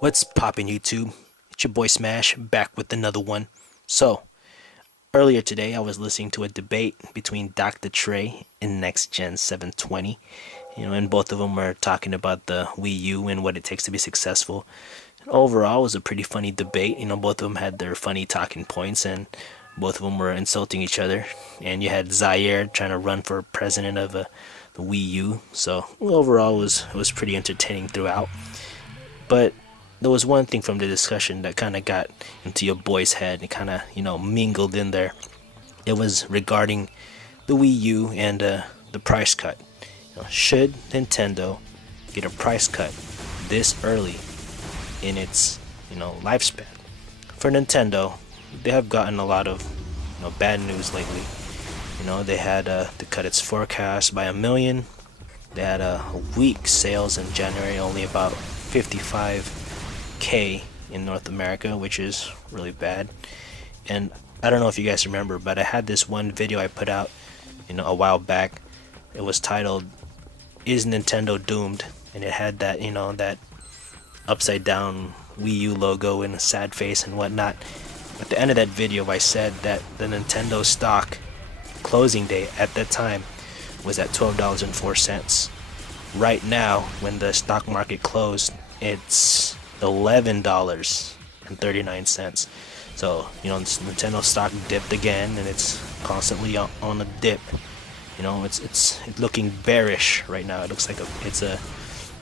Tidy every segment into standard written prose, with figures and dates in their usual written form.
What's poppin' YouTube? It's your boy Smash back with another one. So, earlier today I was listening to a debate between Dr. Trey and Next Gen 720. And both of them were talking about the Wii U and what it takes to be successful. And overall, it was a pretty funny debate. Both of them had their funny talking points and both of them were insulting each other. And you had Zaire trying to run for president of the Wii U. So, overall, it was pretty entertaining throughout. But there was one thing from the discussion that kind of got into your boy's head and kind of, mingled in there. It was regarding the Wii U and the price cut. Should Nintendo get a price cut this early in its, lifespan? For Nintendo, they have gotten a lot of, bad news lately. They had to cut its forecast by 1 million. They had a weak sales in January, only about 55K in North America, which is really bad. And I don't know if you guys remember, but I had this one video I put out, a while back. It was titled, "Is Nintendo Doomed?" And it had that, that upside down Wii U logo and a sad face and whatnot. At the end of that video, I said that the Nintendo stock closing day at that time was at $12.04. Right now, when the stock market closed, it's $11.39. So, Nintendo stock dipped again, and it's constantly on a dip. It's looking bearish right now. It looks like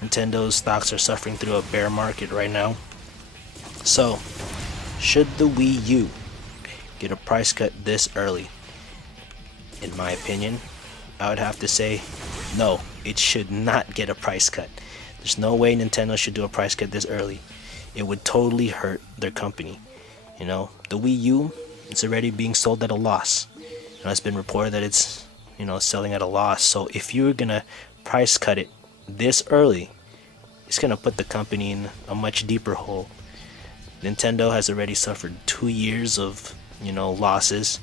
Nintendo's stocks are suffering through a bear market right now. So, should the Wii U get a price cut this early? In my opinion, I would have to say no, it should not get a price cut. There's no way Nintendo should do a price cut this early. It would totally hurt their company. The Wii U, it's already being sold at a loss. It's been reported that it's, selling at a loss. So if you're gonna price cut it this early, it's gonna put the company in a much deeper hole. Nintendo has already suffered 2 years of, losses.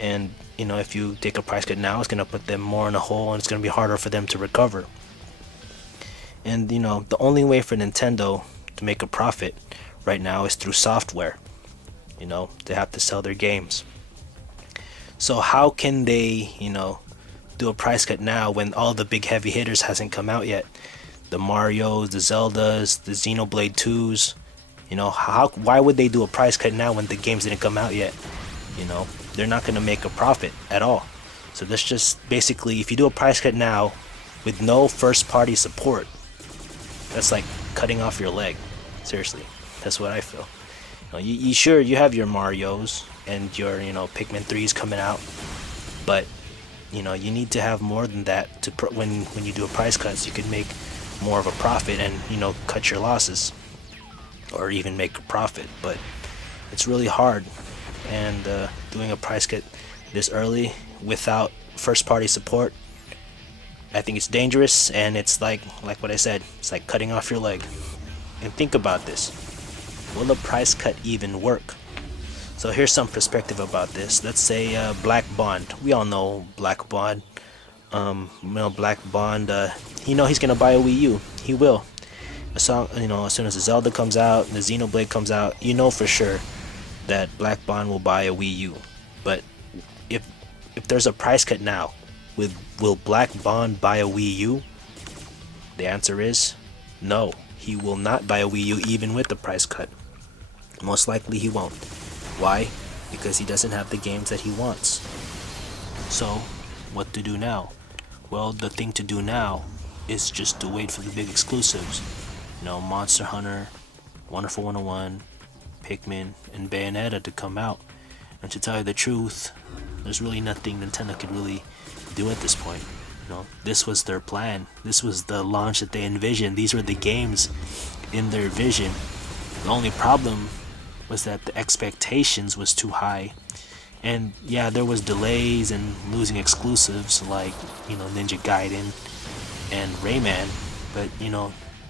And, if you take a price cut now, it's gonna put them more in a hole, and it's gonna be harder for them to recover. And the only way for Nintendo to make a profit right now is through software. They have to sell their games. So how can they, do a price cut now when all the big heavy hitters hasn't come out yet? The Marios, the Zeldas, the Xenoblade 2s. Why would they do a price cut now when the games didn't come out yet? They're not going to make a profit at all. So that's just basically, if you do a price cut now with no first party support, that's like cutting off your leg. Seriously, that's what I feel. You sure you have your Marios and your Pikmin 3s coming out, but you need to have more than that to when you do a price cut, so you can make more of a profit and cut your losses, or even make a profit. But it's really hard, and doing a price cut this early without first party support, I think it's dangerous, and it's like what I said, it's like cutting off your leg. And think about this. Will a price cut even work? So here's some perspective about this. Let's say Black Bond. We all know Black Bond. Black Bond, he's gonna buy a Wii U. He will. As soon as the Zelda comes out, the Xenoblade comes out, for sure that Black Bond will buy a Wii U. But if there's a price cut now, will Black Bond buy a Wii U? The answer is no. He will not buy a Wii U even with the price cut. Most likely he won't. Why? Because he doesn't have the games that he wants. So, what to do now? Well, the thing to do now is just to wait for the big exclusives. Monster Hunter, Wonderful 101, Pikmin, and Bayonetta to come out. And to tell you the truth, there's really nothing Nintendo could really do at this point. This was their plan. This was the launch that they envisioned. These were the games in their vision. The only problem was that the expectations was too high. And yeah, there was delays and losing exclusives like, Ninja Gaiden and Rayman. But,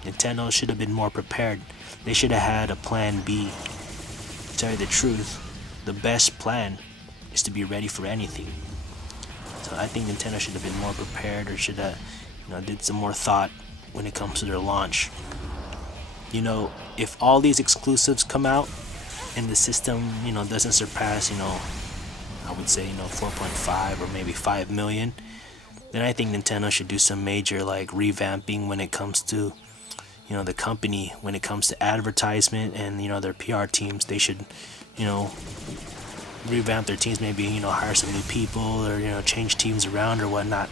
Nintendo should have been more prepared. They should have had a plan B. To tell you the truth, the best plan is to be ready for anything. So I think Nintendo should have been more prepared, or should have, did some more thought when it comes to their launch. if all these exclusives come out and the system, doesn't surpass, I would say, 4.5 or maybe 5 million, then I think Nintendo should do some major like revamping when it comes to, the company, when it comes to advertisement and, their PR teams. They should, revamp their teams, maybe, hire some new people, or, change teams around or whatnot,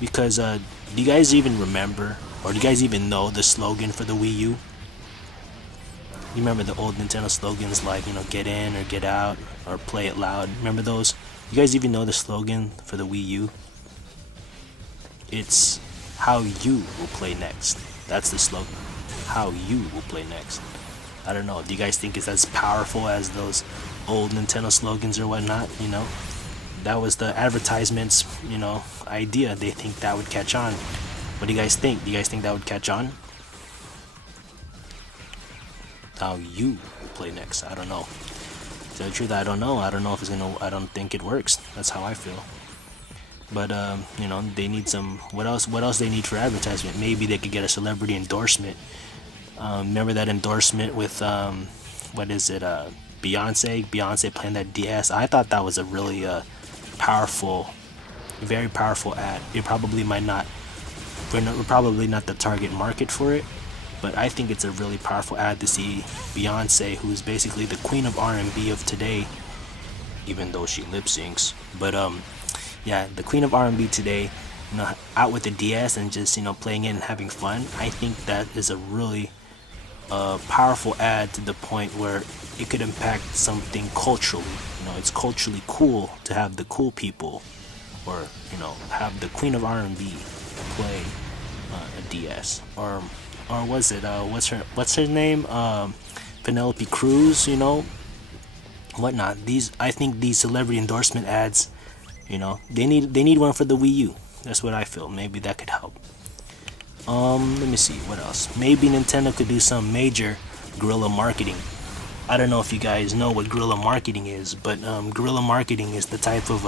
because do you guys even remember, or do you guys even know the slogan for the Wii U? You remember the old Nintendo slogans like, get in or get out or play it loud? Remember those? You guys even know the slogan for the Wii U? It's how you will play next. That's the slogan. How you will play next. I don't know. Do you guys think it's as powerful as those old Nintendo slogans or whatnot? That was the advertisement's, idea. They think that would catch on. What do you guys think? Do you guys think that would catch on? How you will play next. I don't know. To tell the truth, I don't know. I don't know if it's gonna. I don't think it works. That's how I feel. But they need some. What else? What else they need for advertisement? Maybe they could get a celebrity endorsement. Remember that endorsement with what is it? Beyonce playing that DS. I thought that was a really powerful, very powerful ad. It probably might not. We're probably not the target market for it, but I think it's a really powerful ad to see Beyonce, who's basically the queen of R&B of today, even though she lip syncs. But yeah, the queen of R&B today, out with the DS and just playing it and having fun. I think that is a really powerful ad, to the point where it could impact something culturally. It's culturally cool to have the cool people, or have the queen of R&B play a DS, or was it what's her name, Penelope Cruz, whatnot. I think these celebrity endorsement ads, they need one for the Wii U. That's what I feel. Maybe that could help. Let me see what else. Maybe Nintendo could do some major guerrilla marketing. I don't know if you guys know what guerrilla marketing is, but guerrilla marketing is the type of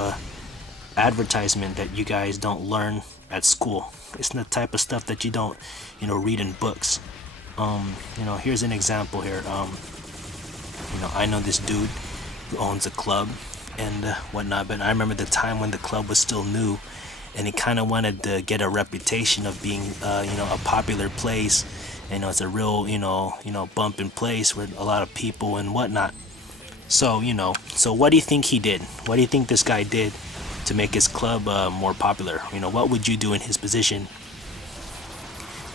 advertisement that you guys don't learn at school. It's the type of stuff that you don't, read in books. Here's an example here. I know this dude who owns a club and whatnot, but I remember the time when the club was still new, and he kind of wanted to get a reputation of being, a popular place. It's a real, bumping place with a lot of people and whatnot. So, so what do you think he did? What do you think this guy did to make his club more popular? What would you do in his position?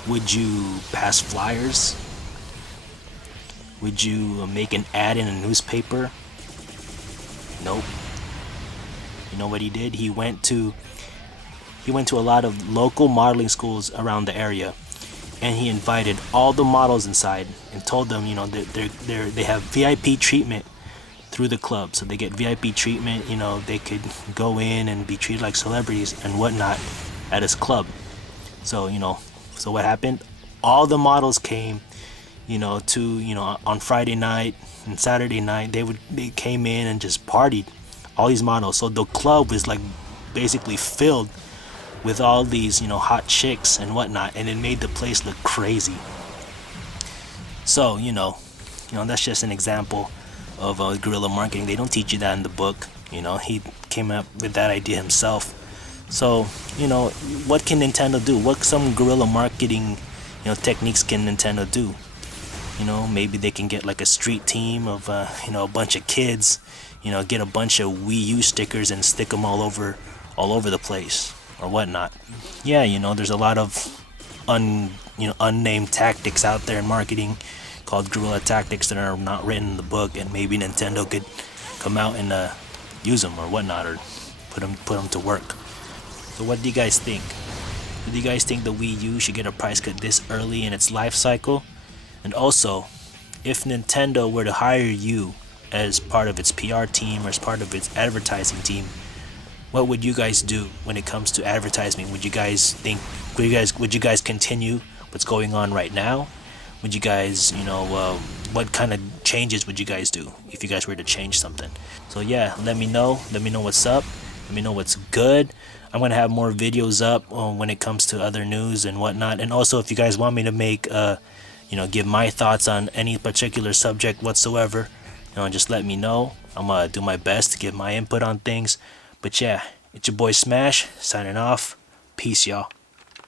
Would you pass flyers? Would you make an ad in a newspaper? Nope. You know what he did? He went to a lot of local modeling schools around the area, and he invited all the models inside and told them, they have VIP treatment through the club. So they get VIP treatment, they could go in and be treated like celebrities and whatnot at his club. So, so what happened? All the models came, on Friday night and Saturday night. They came in and just partied, all these models. So the club was like basically filled with all these, hot chicks and whatnot, and it made the place look crazy. So, that's just an example of guerrilla marketing. They don't teach you that in the book. He came up with that idea himself. So, what can Nintendo do? What some guerrilla marketing, techniques can Nintendo do? Maybe they can get like a street team of, a bunch of kids, get a bunch of Wii U stickers and stick them all over the place, or whatnot. Yeah, there's a lot of unnamed tactics out there in marketing called guerrilla tactics that are not written in the book, and maybe Nintendo could come out and use them or whatnot, or put them to work. So what do you guys think? Do you guys think the Wii U should get a price cut this early in its life cycle? And also, if Nintendo were to hire you as part of its PR team or as part of its advertising team, what would you guys do when it comes to advertising? Would you guys continue what's going on right now? Would you guys, what kind of changes would you guys do if you guys were to change something? So yeah, let me know what's up. Let me know what's good. I'm gonna have more videos up when it comes to other news and whatnot. And also, if you guys want me to make give my thoughts on any particular subject whatsoever, just let me know. I'm gonna do my best to give my input on things. But yeah, it's your boy Smash signing off. Peace, y'all.